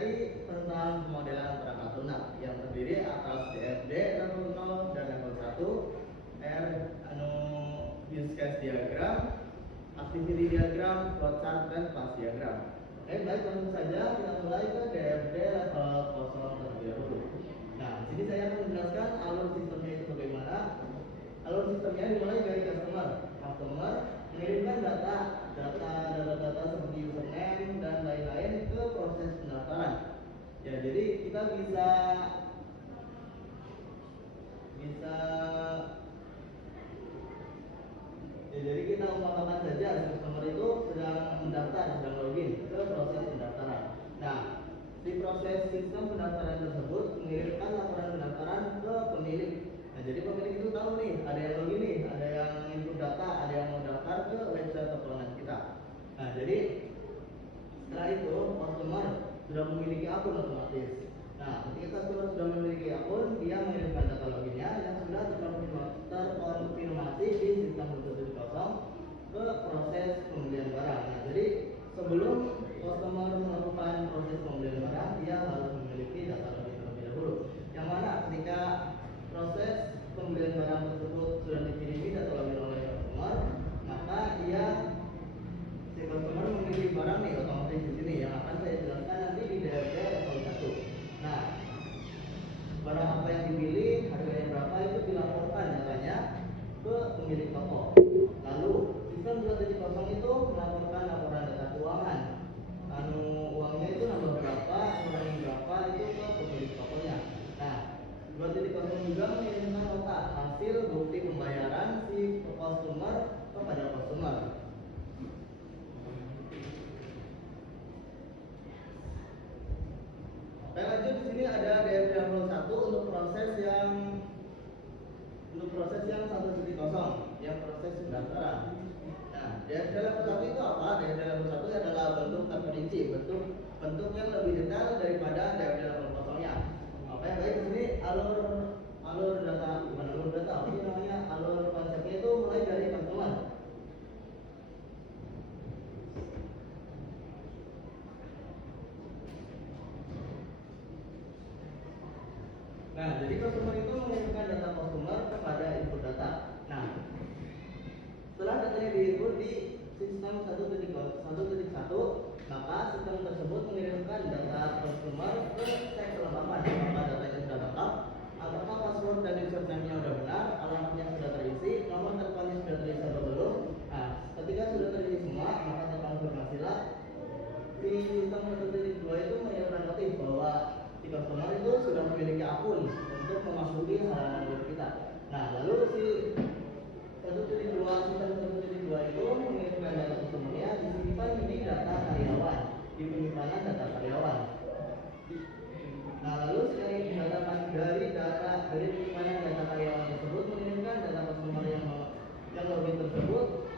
materi tentang pemodelan perangkat lunak yang terdiri atas DFD level 0 dan level 1, use case diagram, activity diagram, flowchart, dan class diagram. Oke, baik, langsung saja kita mulai ke DFD level 0 terlebih dahulu. Nah, di sini saya akan menjelaskan alur sistemnya itu bagaimana. Alur sistemnya dimulai dari customer mengirimkan data seperti username dan lain-lain ke proses pendaftaran. Ya, jadi kita bisa jadi kita umpamakan saja customer itu sedang mendaftar, sedang login ke proses pendaftaran. Nah, di proses sistem pendaftaran tersebut mengirimkan laporan pendaftaran ke pemilik. Nah, jadi pemilik itu tahu nih, ada yang login nih, ada yang input data, ada yang mau daftar ke website permohonan kita. Nah, jadi setelah itu customer sudah memiliki akun otomatis. Nah, ketika customer sudah memiliki akun, dia mengirimkan data loginnya yang sudah terkonfirmasi di sistem 170 ke proses pembelian barang. Nah, jadi sebelum customer melakukan proses pembelian barang, dia harus memiliki data login terlebih dahulu. Yang mana ketika proses pembelian barang tersebut sudah dikirimi data login oleh customer, maka si customer memilih barang nih otomatis di sini yang akan saya jelaskan nanti di DFD level 1. Nah, barang apa yang dipilih, harganya berapa itu dilaporkan datanya ke pemilik toko. Lalu sistem 2.0 itu melaporkan laporan data keuangan. Uangnya itu nambah berapa, kurangin berapa itu ke pemilik tokonya. Nah, 2.0 juga mengirimkan nota hasil bukti pembayaran si customer kepada customer. Baik, lanjut di sini ada DFD level 1 untuk proses yang 1.0 yang proses pendaftaran. Nah, DFD level 1 itu apa? DFD level 1 adalah bentuk terperinci, bentuk yang lebih detail daripada DFD level 0-nya. Oke, baik, di sini alur data, alur konsepnya itu mulai dari customer. Nah, jadi customer itu mengirimkan data customer kepada input data. Nah, setelah datanya diinput di sistem 1.1, maka sistem tersebut mengirimkan data customer ke cek kelembapan. Apakah datanya sudah lengkap, apakah password dan username-nya sudah benar, alamatnya sudah terisi, nomor teleponnya sudah terisi atau belum. Nah, ketika sudah terisi semua, maka terkonfirmasilah di sistem 1.2 itu mengirimkan notif bahwa si customer itu sudah memiliki akun untuk memasuki halaman web kita. Nah, lalu si sistem 1.2 itu mengirimkan data customernya disimpan di data karyawan, di penyimpanan data karyawan. Nah, lalu dari penyimpanan data karyawan tersebut mengirimkan data customer yang login tersebut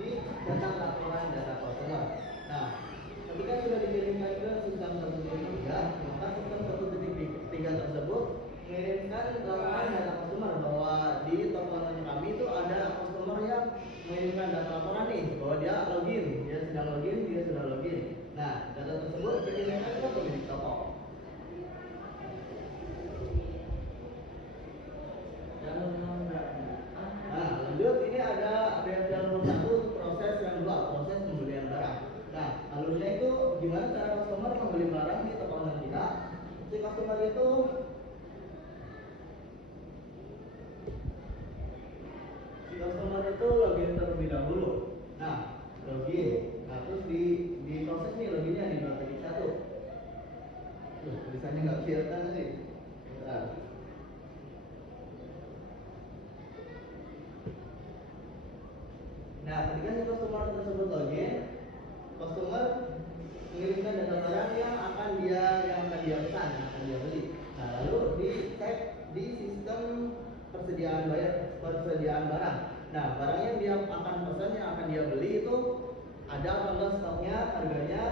di data laporan data customer. Nah, ketika sudah dikirimkan ke sistem 1.3, maka sistem 1.3 tersebut mengirimkan laporan data customer bahwa di toko online kami itu ada customer yang mengirimkan data laporan nih bahwa dia sudah login. Nah, data tersebut dikirimkan ke pemilik toko. Nah, lanjut ini ada DFD level 1 proses yang kedua, proses pembelian barang. Nah, alurnya itu gimana cara customer membeli barang di toko online kita? Si customer itu login terlebih dahulu. Nah, login. Nah, terus di proses nih loginnya di 2.1. Tulisannya nggak kelihatan sih. Bentar. Nah, ketika si customer tersebut login, customer mengirimkan data barang yang akan dia pesan, yang akan dia beli. Nah, lalu dicek di sistem persediaan barang. Nah, barang yang dia akan pesan, yang akan dia beli itu ada apa enggak stoknya, harganya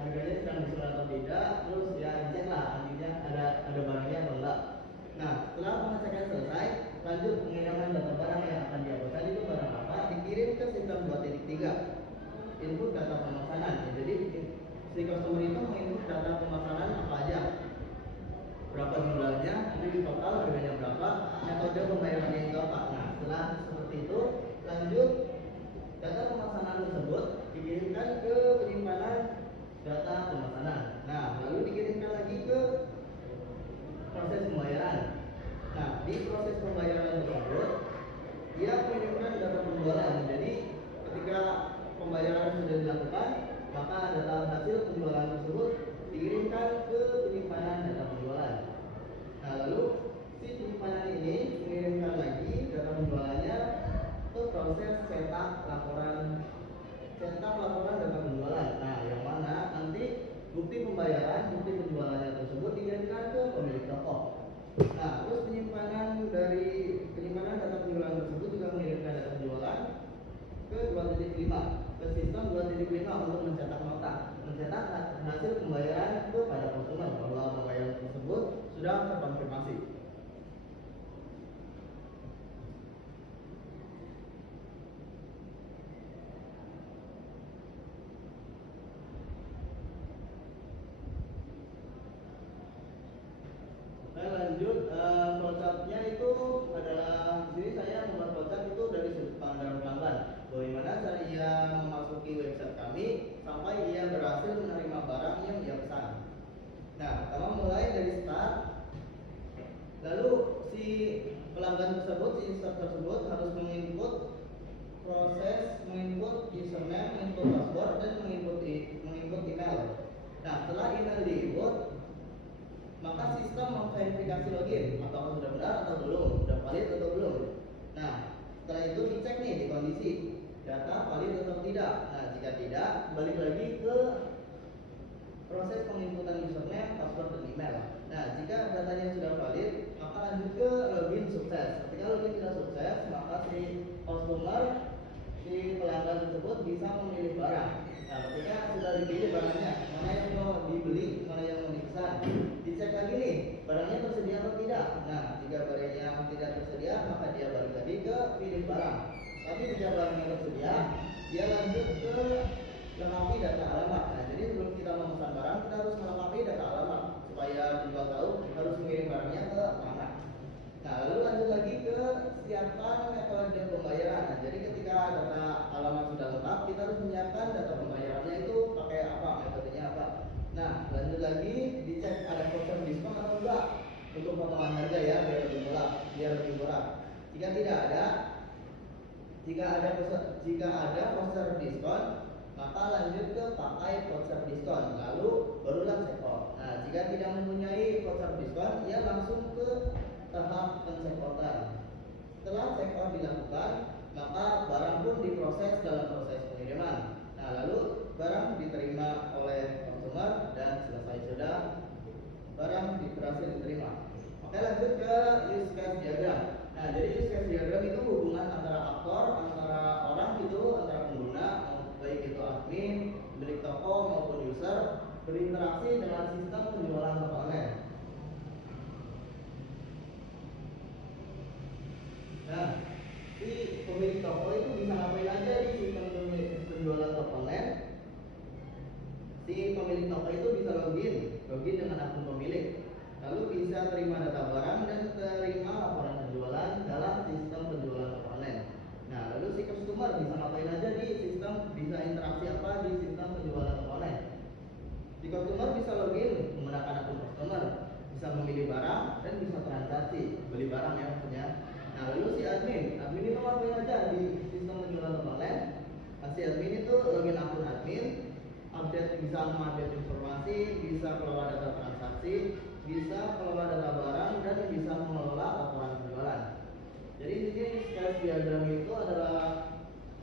sedang diskon atau tidak, terus ya dicek lah artinya ada barangnya atau enggak. Nah, setelah pengecekan selesai, lanjut pengiriman data barang yang akan dia pesan itu barang apa, dikirim ke sistem 2.3, input data pemesanan. Ya, jadi si customer itu menginput data pemesanan Setelah seperti itu, lanjut data pemesanan tersebut dikirimkan ke penyimpanan data pemesanan. Nah, lalu dikirimkan lagi ke proses pembayaran. Nah, di proses pembayaran tersebut dia mengirimkan data penjualan. Jadi ketika pembayaran sudah dilakukan, maka data hasil penjualan tersebut dikirimkan ke penyimpanan data penjualan. Nah, lalu si penyimpanan ini mengirimkan lagi data penjualannya ke proses cetak laporan data penjualan. Nah, yang mana nanti bukti pembayaran, bukti penjualannya tersebut dikirimkan ke pemilik toko. Nah, terus penyimpanan data penjualan tersebut juga mengirimkan data penjualan ke 2.5 ke sistem 2.5 untuk mencetak nota, mencetak hasil pembayaran kepada konsumen bahwa pembayaran tersebut sudah terkonfirmasi. Lanjut, flowchartnya itu adalah di sini saya membuat flowchart itu dari sudut pandang pelanggan. Bagaimana cara ia memasuki website kami sampai ia berhasil menerima barang yang ia pesan. Nah, pertama mulai dari start. Lalu si pelanggan tersebut, si user tersebut harus menginput username, menginput password dan menginput email. Nah, setelah email diinput, maka sistem memverifikasi login apakah sudah benar atau belum, sudah valid atau belum. Nah, setelah itu dicek nih di kondisi data valid atau tidak. Nah, jika tidak, balik lagi ke proses penginputan username, password dan email. Nah, jika datanya sudah valid, maka lanjut ke login sukses. Ketika login tidak sukses, maka si pelanggan tersebut bisa memilih barang. Nah, ketika sudah dipilih barangnya, mana yang mau dibeli, mana yang mau dipesan, dicek lagi nih, barangnya tersedia atau tidak. Nah, jika barangnya tidak tersedia, maka dia balik lagi ke pilih barang. Tapi jika barangnya tersedia, dia lanjut ke lengkapi data alamat. Nah, jadi sebelum kita memesan barang, kita harus melengkapi data alamat supaya penjual tahu harus mengirim barangnya ke mana. Nah, lalu lanjut lagi ke siapkan metode pembayaran. Nah, jadi ketika data alamat sudah lengkap, kita harus menyiapkan data pembayarannya itu pakai apa, metodenya apa. Nah, lanjut lagi dicek ada voucher diskon atau enggak untuk potongan harga ya, biar lebih murah. Jika tidak ada, jika ada voucher diskon, maka lanjut ke pakai voucher diskon, lalu barulah check out. Nah, jika tidak mempunyai voucher diskon, ia langsung ke tahap pencekautan. Setelah check out dilakukan, maka barang pun diproses dalam proses pengiriman. Nah, lalu barang diterima oleh konsumer dan selesai sudah, barang berhasil diterima. Oke, lanjut ke use case diagram. Nah, jadi use case diagram itu hubungan antara aktor, antara orang itu, antara pengguna, baik itu admin, pemilik toko maupun user, berinteraksi dengan sistem penjualan toko online. Nah, si pemilik toko itu bisa ngapain aja di sistem penjualan toko online. Si pemilik toko itu bisa login dengan akun pemilik, lalu bisa terima data barang dan terima laporan penjualan dalam sistem penjualan toko online. Nah, lalu si customer bisa ngapain aja di sistem, bisa interaksi apa di sistem penjualan toko online. Si customer bisa login menggunakan akun customer, bisa memilih barang dan bisa transaksi beli barang ya maksudnya. Nah, lalu si admin itu ngapain aja di sistem penjualan toko online. Si admin itu login akun admin, bisa mengupdate informasi, bisa kelola data transaksi, bisa kelola data barang, dan bisa mengelola laporan penjualan. Jadi di sini case diagram itu adalah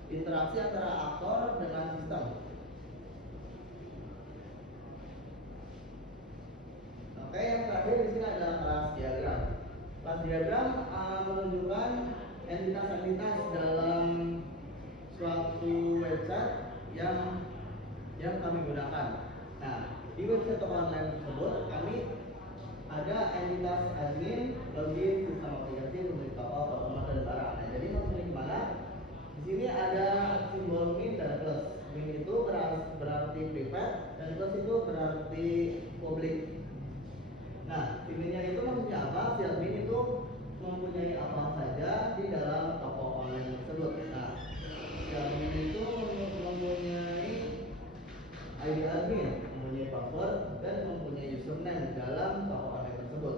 interaksi antara aktor dengan sistem. Oke, yang terakhir di sini adalah kelas diagram. Kelas diagram menunjukkan entitas-entitas dalam suatu website yang kami gunakan. Nah, di website toko online tersebut kami ada entitas admin, login, sistem aplikasi, pemilik toko, konsumen dan barang. Nah, jadi maksudnya gimana? Di sini ada simbol min dan plus. Min itu berarti private dan plus itu berarti publik. Nah, minnya itu maksudnya apa? Si admin itu mempunyai apa saja di dalam toko ID admin, mempunyai password, dan mempunyai username dalam toko online tersebut.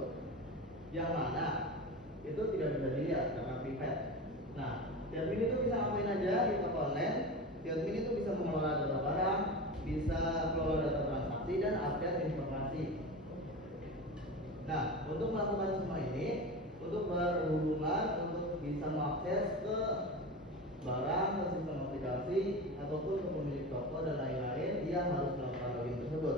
Yang mana itu tidak bisa dilihat karena private. Nah, si admin itu bisa ngapain aja di toko online. Si admin itu bisa mengelola data barang, bisa mengelola data transaksi, dan update informasi. Nah, untuk melakukan semua ini, untuk berhubungan, untuk bisa mengakses ke barang, ke sistem aplikasi, ataupun ke pemilik toko dan lain-lain, dia harus melakukan login tersebut.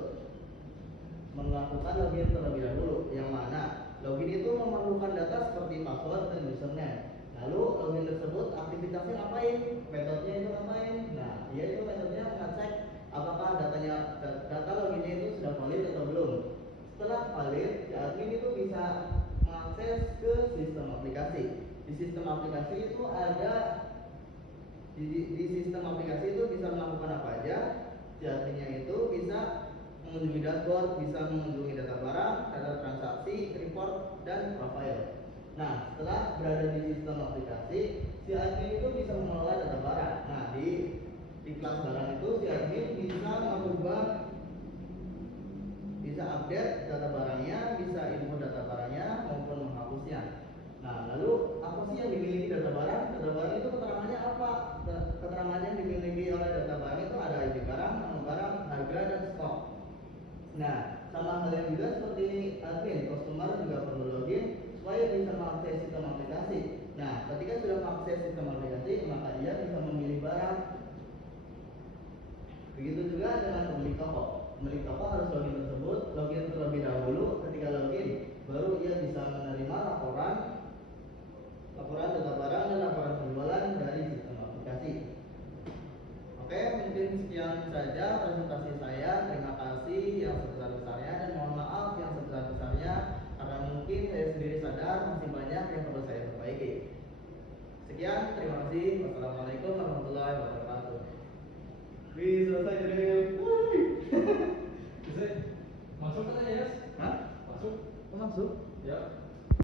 Melakukan login terlebih dahulu, yang mana login itu memerlukan data seperti password dan username. Lalu login tersebut aktivitasnya ngapain? Metodenya itu ngapain? Nah, dia itu metodenya mengecek apakah data loginnya itu sudah valid atau belum. Setelah valid, si admin itu bisa mengakses ke sistem aplikasi. Di sistem aplikasi itu ada di sistem aplikasi itu bisa melakukan apa aja. Si adminnya itu bisa mengunjungi dashboard, bisa mengunjungi data barang, data transaksi, report, dan profile. Nah, setelah berada di sistem aplikasi, si admin itu bisa mengelola data barang. Nah, di kelas barang itu si admin bisa merubah, bisa update data barangnya, bisa info data barangnya maupun menghapusnya. Nah, lalu apa sih yang dimiliki data barang? Data barang itu keterangannya apa? Keterangan yang dimiliki oleh data barang itu ada ID barang, nama barang, harga, dan stok. Nah, sama halnya juga seperti admin, customer juga perlu login supaya bisa mengakses sistem aplikasi. Nah, ketika sudah mengakses sistem aplikasi, maka dia bisa memilih barang. Begitu juga dengan pemilik toko. Pemilik toko harus login terlebih dahulu. Ketika login, baru ia bisa menerima laporan data barang dan laporan penjualan dari sistem aplikasi. Oke, mungkin sekian saja presentasi saya. Terima kasih yang sebesar-besarnya dan mohon maaf yang sebesar-besarnya karena mungkin saya sendiri sadar masih banyak yang perlu saya perbaiki. Sekian, terima kasih.